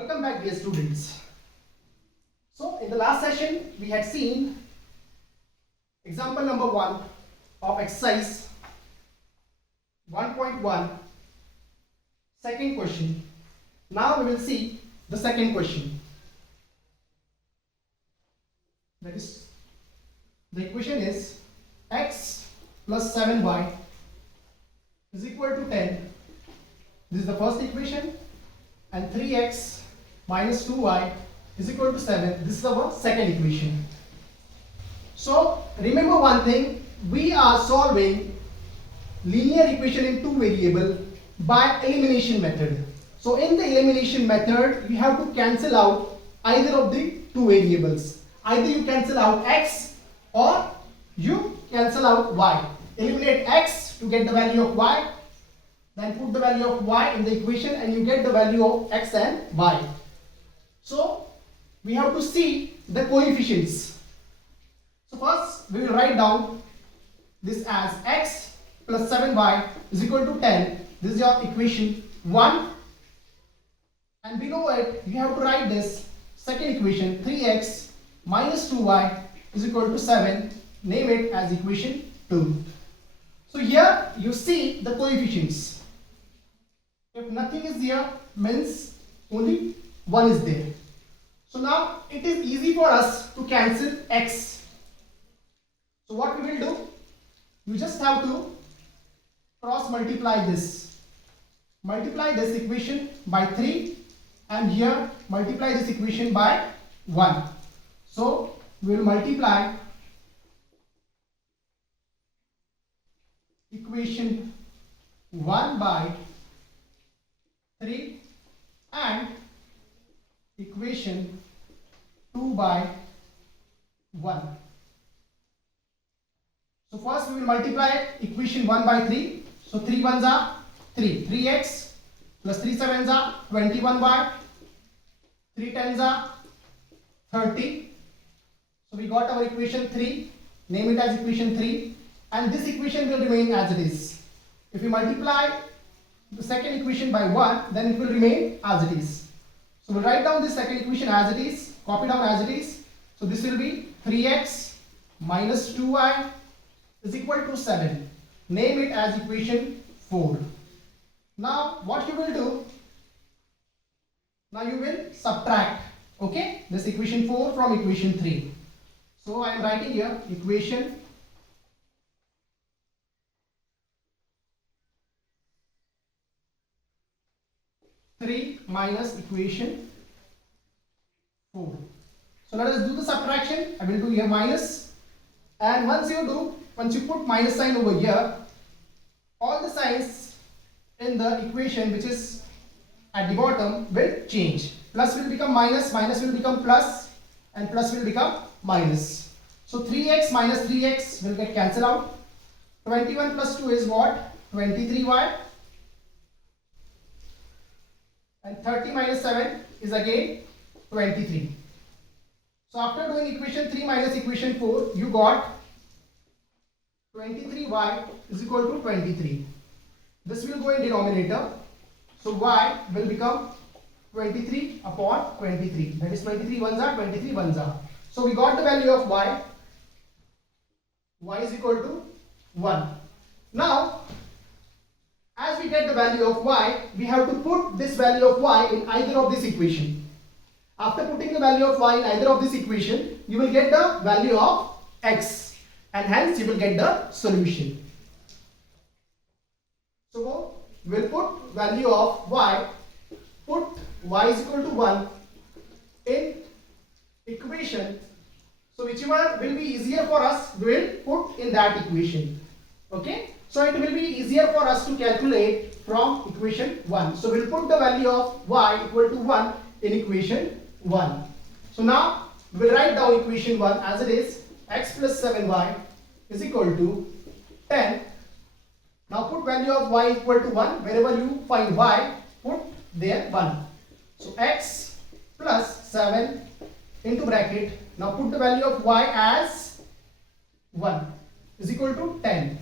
Welcome back, dear students. So in the last session we had seen example number 1 of exercise 1.1, second question. Now we will see the second question. That is, the equation is x plus 7y is equal to 10. This is the first equation, and 3x minus 2y is equal to 7. This is our second equation. So remember one thing, we are solving linear equation in two variable by elimination method. So in the elimination method, you have to cancel out either of the two variables. Either you cancel out x or you cancel out y. Eliminate x to get the value of y, then put the value of y in the equation and you get the value of x and y. So we have to see the coefficients. So first we will write down this as x plus 7y is equal to 10. This is your equation 1, and below it you have to write this second equation, 3x minus 2y is equal to 7. Name it as equation 2. So here you see the coefficients. If nothing is there, means only 1 is there. So now it is easy for us to cancel x. So what we will do, you just have to cross multiply this. Multiply this equation by 3 and here multiply this equation by 1. So we will multiply equation 1 by 3 and equation 2 by 1. So first we will multiply equation 1 by 3. So 3 ones are 3. 3x plus 3 sevens are 21y. 3 tens are 30. So we got our equation 3. Name it as equation 3. And this equation will remain as it is. If you multiply the second equation by 1, then it will remain as it is. So we'll write down this second equation as it is. Copy down as it is. So this will be 3x minus 2y is equal to 7. Name it as equation 4. Now what you will do? Now you will subtract, okay, this equation 4 from equation 3. So I am writing here equation 3 minus equation 4. So let us do the subtraction. I will do here minus, and once you put minus sign over here, all the signs in the equation which is at the bottom will change. Plus will become minus, minus will become plus, and plus will become minus. So 3x minus 3x will get cancelled out. 21 plus 2 is what? 23y. And 30 minus 7 is again 23. So after doing equation 3 minus equation 4, you got 23y is equal to 23. This will go in denominator. So y will become 23 upon 23. That is 23 ones are 23 ones are. So we got the value of y. Y is equal to 1. Now as we get the value of y, we have to put this value of y in either of this equation. After putting the value of y in either of this equation, you will get the value of x, and hence you will get the solution. So we will put value of y, put y is equal to 1 in equation. So whichever will be easier for us, we will put in that equation. Okay. So it will be easier for us to calculate from equation 1. So we will put the value of y equal to 1 in equation 1. So now we will write down equation 1 as it is. X plus 7y is equal to 10. Now put value of y equal to 1. Wherever you find y, put there 1. So x plus 7 into bracket. Now put the value of y as 1 is equal to 10.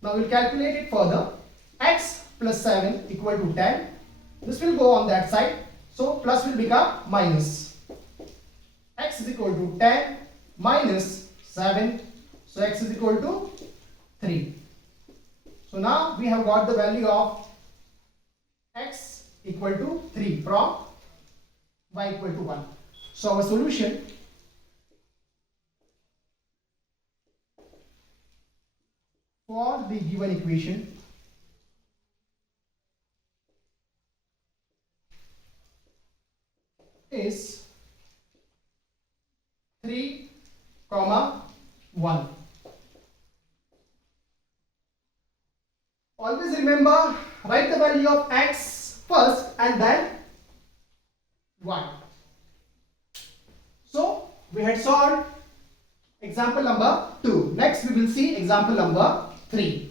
Now we will calculate it further. X plus 7 equal to 10. This will go on that side. So plus will become minus. X is equal to 10 minus 7. So x is equal to 3. So now we have got the value of x equal to 3 from y equal to 1. So our solution for the given equation is 3, 1. Always remember, write the value of x first and then y. So we had solved example number 2. Next we will see example number 3.